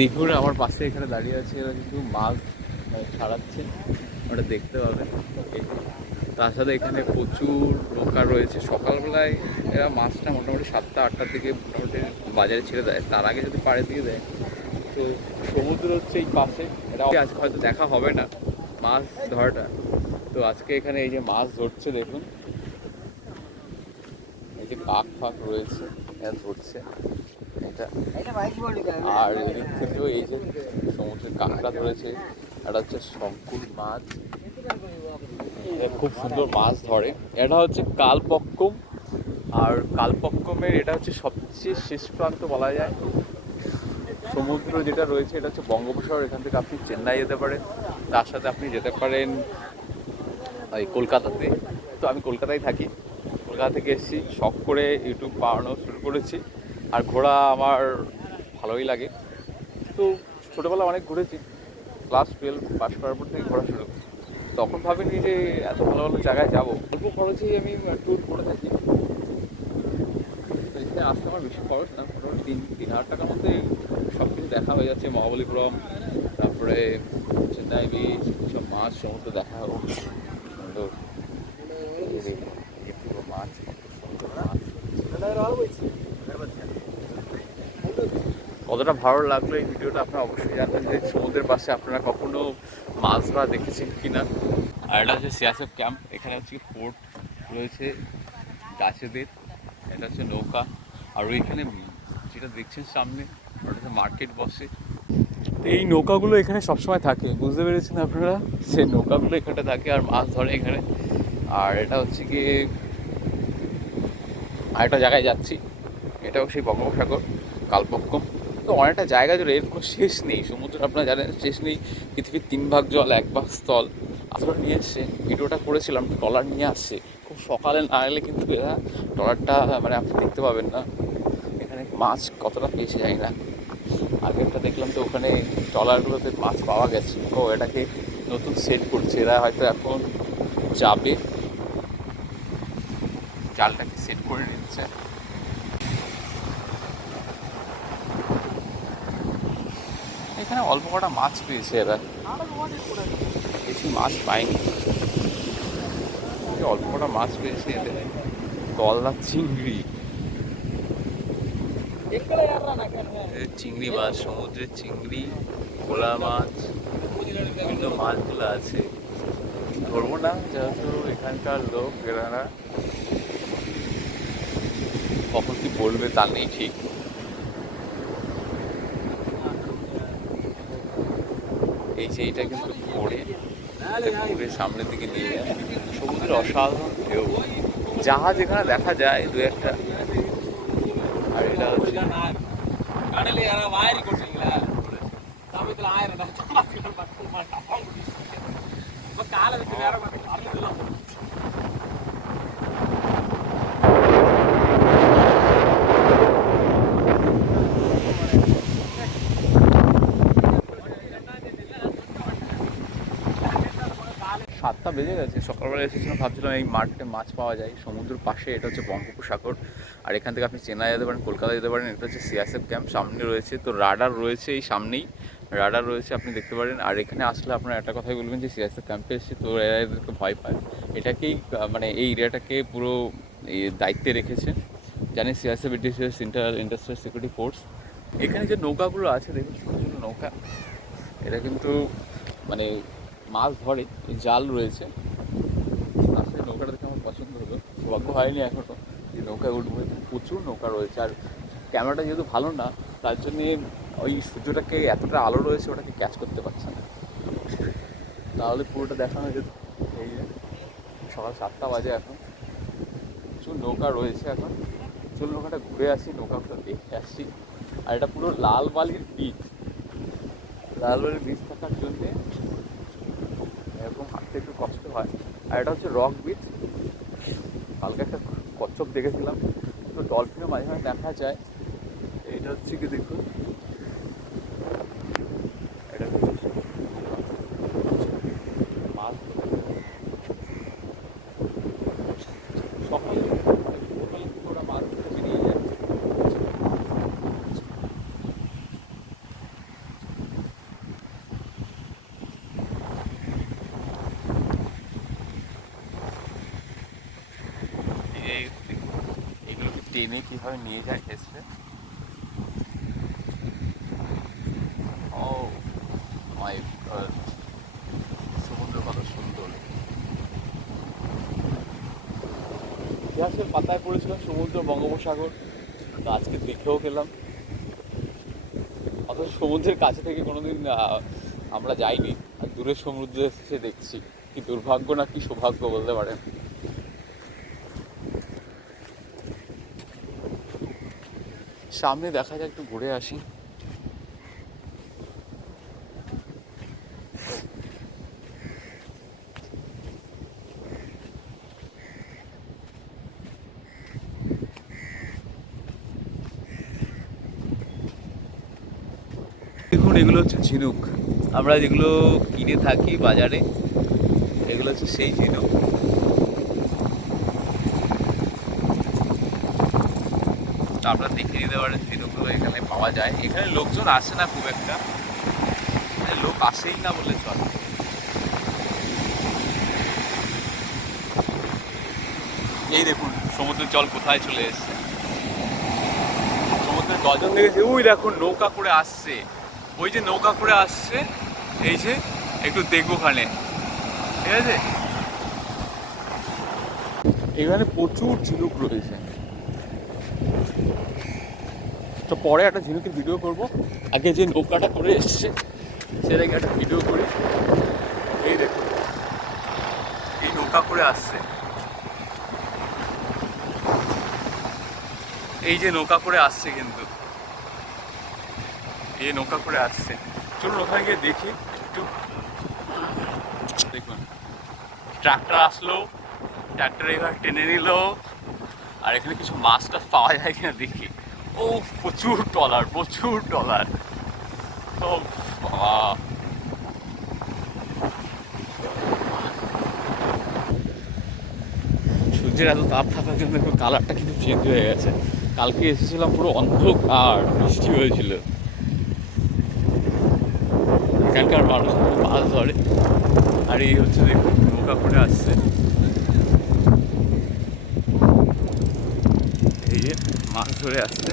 দেখুন আমার পাশে এখানে দাঁড়িয়ে আছে, এরা কিন্তু মাছ ছাড়াচ্ছে, ওটা দেখতে পাবেন। তার সাথে এখানে প্রচুর নৌকা রয়েছে। সকালবেলায় এরা মাছটা মোটামুটি 7টা-8টার দিকে মোটামুটি বাজারে ছেড়ে দেয়, তার আগে যদি পাড়ে দিয়ে দেয়। তো সমুদ্র হচ্ছে এই পাশে, এটা আজকে হয়তো দেখা হবে না মাছ ধরাটা। তো আজকে এখানে এই যে মাছ ধরছে দেখুন, এই যে কাক ফাক রয়েছে এরা ধরছে এটা। আর এদিক থেকেও এই যে সমুদ্রের কাঁকড়া ধরেছে, এটা হচ্ছে শঙ্কুর মাছ, খুব সুন্দর মাছ ধরে। এটা হচ্ছে কালপক্কম, আর কালপক্কমের এটা হচ্ছে সবচেয়ে শেষ প্রান্ত বলা যায়। সমুদ্র যেটা রয়েছে এটা হচ্ছে বঙ্গোপসাগর, এখান থেকে আপনি চেন্নাই যেতে পারেন, তার সাথে আপনি যেতে পারেন এই কলকাতাতে। তো আমি কলকাতায় থাকি, কলকাতা থেকে এসেছি, শখ করে ইউটিউব বানানো শুরু করেছি। আর ঘোরা আমার ভালোই লাগে। তো ছোটোবেলা অনেক ঘুরেছি, ক্লাস 12 পাস করার পর থেকে ঘোরা শুরু। তখন ভাবিনি যে এত ভালো ভালো জায়গায় যাবো। অল্প খরচেই আমি ট্যুর করে থাকি। তো এখানে আসতে আমার বেশি খরচ না, মোটামুটি 3,000 টাকার মধ্যেই সব কিছু দেখা হয়ে যাচ্ছে। মহাবলীপুরম, তারপরে চেন্নাই বিচ, সব মাছ সমুদ্র দেখা হোক। সুন্দর পুরো মাছ, সুন্দর মাছ। কতটা ভালো লাগলো এই ভিডিওটা আপনারা অবশ্যই জানবেন যে সমুদ্রের পাশে আপনারা কখনো মাছ ধরা দেখেছেন কিনা। আর এটা হচ্ছে সিআরএফ ক্যাম্প, এখানে হচ্ছে পোর্ট রয়েছে গাছেদের, এটা হচ্ছে নৌকা। আর ওইখানে যেটা দেখছেন সামনে ওটা হচ্ছে মার্কেট বসে। তো এই নৌকাগুলো এখানে সবসময় থাকে, বুঝতে পেরেছেন আপনারা, সেই নৌকাগুলো এখানে থাকে আর মাছ ধরে এখানে। আর এটা হচ্ছে গিয়ে আরেকটা জায়গায় যাচ্ছি, এটাও সেই বঙ্গোপসাগর, কালপক্কম। তো অনেকটা জায়গা জুড়ে এর কোনো শেষ নেই। সমুদ্র আপনারা জানেন শেষ নেই, পৃথিবীর 3 ভাগ জল 1 ভাগ স্থল। আসলে নিয়ে এসছে, ভিডিওটা করেছিলাম, ট্রলার নিয়ে আসছে। খুব সকালে না এলে কিন্তু এরা ট্রলারটা মানে আপনি দেখতে পাবেন না এখানে মাছ কতটা পেয়েছে যায় না। আগেরটা দেখলাম তো ওখানে ট্রলারগুলোতে মাছ পাওয়া গেছে, ও এটাকে নতুন সেট করছে এরা, হয়তো এখন যাবে, জালটাকে সেট করে নিচ্ছে। এখানে অল্প কটা মাছ পেয়েছে এরা, বেশি মাছ পায়নি, অল্প কটা মাছ পেয়েছে এদের। গলদা চিংড়ি, চিংড়ি মাছ, সমুদ্রের চিংড়ি, ভোলা মাছ, বিভিন্ন মাছগুলো আছে। ধরবো না যেহেতু এখানকার লোক, এরা কখন কি বলবে তার নেই ঠিক। এই যে এইটা কিন্তু ঘুরে ঘুরে সামনের দিকে নিয়ে যায়, সমুদ্রের অসাধারণ ঢেউ, জাহাজ এখানে দেখা যায় দু একটা। আর এটা হচ্ছে সাতটা বেজে গেছে, সকালবেলা এসেছিলাম, ভাবছিলাম এই মাঠে মাছ পাওয়া যায় সমুদ্রের পাশে। এটা হচ্ছে বঙ্গোপসাগর, আর এখান থেকে আপনি চেন্নাই যেতে পারেন, কলকাতা যেতে পারেন। এটা হচ্ছে সিআরএফ ক্যাম্প, সামনে রয়েছে তো রাডার রয়েছে, এই সামনেই রাডার রয়েছে, আপনি দেখতে পারেন। আর এখানে আসলে আপনারা একটা কথাই বলবেন যে সিআরএফ ক্যাম্পে এসেছি, তো এরা এদেরকে ভয় পায়। এটাকেই মানে এই এরিয়াটাকে পুরো দায়িত্বে রেখেছে। জানি CRF, it is central industrial security force. এখানে যে নৌকাগুলো আছে দেখুন, ছোটো ছোটো নৌকা, এটা কিন্তু মানে মাছ ধরে, এই জাল রয়েছে। আসলে নৌকাটা দেখে আমার পছন্দ হলো, সৌভাগ্য হয়নি এখনও যে নৌকায় উঠবো। প্রচুর নৌকা রয়েছে, আর ক্যামেরাটা যেহেতু ভালো না তার জন্যে ওই সূর্যটাকে এতটা আলো রয়েছে ওটাকে ক্যাচ করতে পারছে না, তাহলে পুরোটা দেখানো যেত। এই যে সকাল 7টা বাজে এখন, প্রচুর নৌকা রয়েছে এখন। চল নৌকাটা ঘুরে আসি, নৌকাগুলো দেখে আসছি। আর এটা পুরো লাল বালির বীচ, লাল বালির বীচ থাকার জন্যে এরকম হাঁটতে একটু কষ্ট হয়। আর এটা হচ্ছে রক বিচ, কালকে একটা কচ্ছপ দেখেছিলাম, তো ডলফিনও মাঝে মাঝে দেখা যায়। এইটা হচ্ছে কি দেখুন, এটা মাছ সকালে সকালে ওরা মাছ ধরতে বেরিয়ে যায়। টেনে কিভাবে নিয়ে যায় হেসে। ও মাই গড, সমুদ্র কত সুন্দর। ইতিহাসের পাতায় পড়েছিল সমুদ্র বঙ্গোপসাগর, তো আজকে দেখেও পেলাম। অথচ সমুদ্রের কাছে থেকে কোনোদিন আমরা যাইনি, আর দূরের সমুদ্রে এসে দেখছি। কি দুর্ভাগ্য না কি সৌভাগ্য বলতে পারেন। সামনে দেখা যায়, একটু ঘুরে আসি। দেখুন, এগুলো হচ্ছে ঝিনুক। আমরা যেগুলো কিনে থাকি বাজারে, এগুলো হচ্ছে সেই ঝিনুক। আপনারা দেখে নিতে পারেন ঝিনুকগুলো এখানে পাওয়া যায়। এখানে লোকজন আসে না খুব একটা, লোক আসেই না বলে চলে। এই দেখুন সমুদ্রের জল কোথায় চলে এসছে। সমুদ্রের গর্জন দেখেছে, ওই দেখুন নৌকা করে আসছে। ওই যে নৌকা করে আসছে, এই যে একটু দেখবো ওখানে, ঠিক আছে। এখানে প্রচুর ঝিনুক রয়েছে। তো পরে একটা ঝিনুকের ভিডিও করব। আগে যে নৌকাটা করে এসছে সেটাকে একটা ভিডিও করি। এই দেখুন, এই নৌকা করে আসছে, এই যে নৌকা করে আসছে, কিন্তু এই নৌকা করে আসছে। চলুন ওখানে গিয়ে দেখি একটু। দেখুন ট্রাক্টর আসলো, ট্রাক্টরে এবার টেনে নিল। আর এখানে কিছু মাছ টাছ পাওয়া যায় কিনা দেখি। ও প্রচুর ট্রলার, প্রচুর ট্রলার। ও বাবা, সূর্যের এত তাপ থাকার জন্য কালারটা কিন্তু চেঞ্জ হয়ে গেছে। কালকে এসেছিলাম পুরো অন্ধকার, বৃষ্টি হয়েছিল। এখানকার মানুষ মাছ ধরে। আর এই হচ্ছে দেখুন নৌকা করে আসছে, এই যে মাছ ধরে আসছে।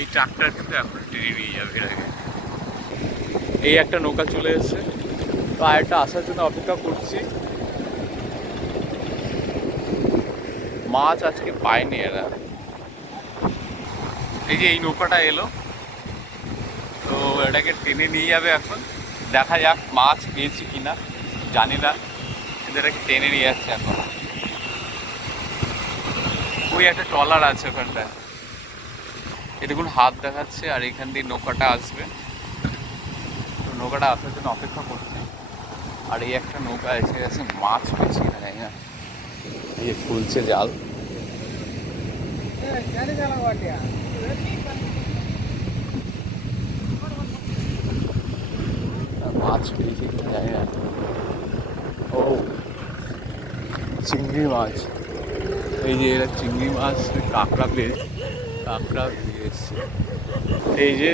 এই ট্রাক্টর কিন্তু এখন টেনে নিয়ে যাবে। এর আগে এই একটা নৌকা চলে এসেছে, তো আরেকটা আসার জন্য অপেক্ষা করছি। মাছ আজকে পায়নি এরা। এই যে এই নৌকাটা এলো, তো এটাকে টেনে নিয়ে যাবে এখন। দেখা যাক মাছ পেয়েছি কিনা, জানি না, কিন্তু এটাকে টেনে নিয়ে যাচ্ছে এখন। ওই একটা ট্রলার আছে ওখানটায়, এ দেখুন হাত দেখাচ্ছে, আর এখান দিয়ে নৌকাটা আসবে। তো নৌকাটা আসার জন্য অপেক্ষা করছি। আর এই একটা নৌকা এসে গেছে, মাছ পেয়েছি না, জানি না। এই খুলছে জাল, মাছ পেয়েছি কিনা জানি না। ও চিংড়ি মাছ, এই যে এরা চিংড়ি মাছ, কাঁকড়া পেয়েছে, কাঁকড়া দিয়ে এসছে। এই যে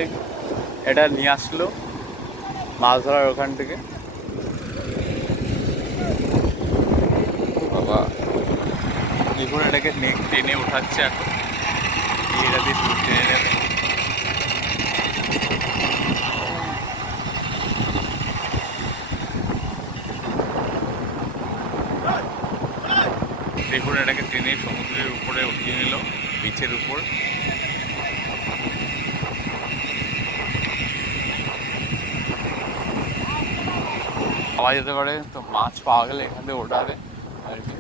এটা নিয়ে আসলো মাছ ধরার ওখান থেকে। বাবা দেখুন এটাকে টেনে উঠাচ্ছে এখন, এটা দিয়ে টেনে নেবে। দেখুন এটাকে টেনে সমুদ্রের উপরে উঠিয়ে নিল, বিচের উপর। পাওয়া যেতে পারে, তো মাছ পাওয়া গেলে এখান থেকে ওঠাবে আর কি।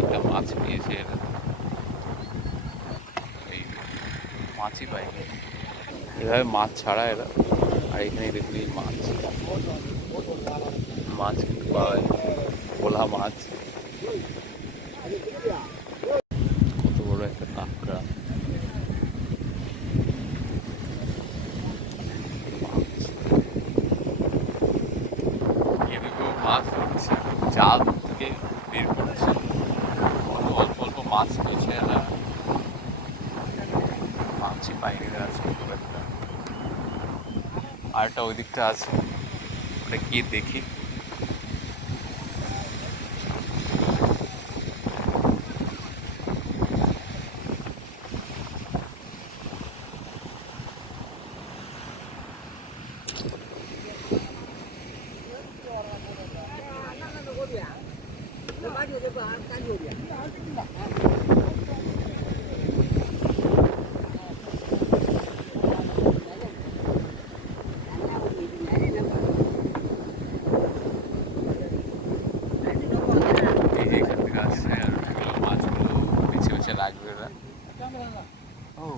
একটা মাছ পেয়েছে এরা, এই মাছই পাইনি। এভাবে মাছ ছাড়া এরা, আর এখানে দেখুন এই মাছ, মাছ কিন্তু পাওয়া যায়, ভোলা মাছ। কত বড় একটা কাঁকড়া। মাছ রয়েছে, আর মাছই পাইনি আছে খুব একটা। আরেকটা ওই দিকটা আছে, ওটা গিয়ে দেখি। এই যে এখান থেকে আসছে, আর এগুলো মাছগুলো বেছে বেছে রাখবে ওরা। ও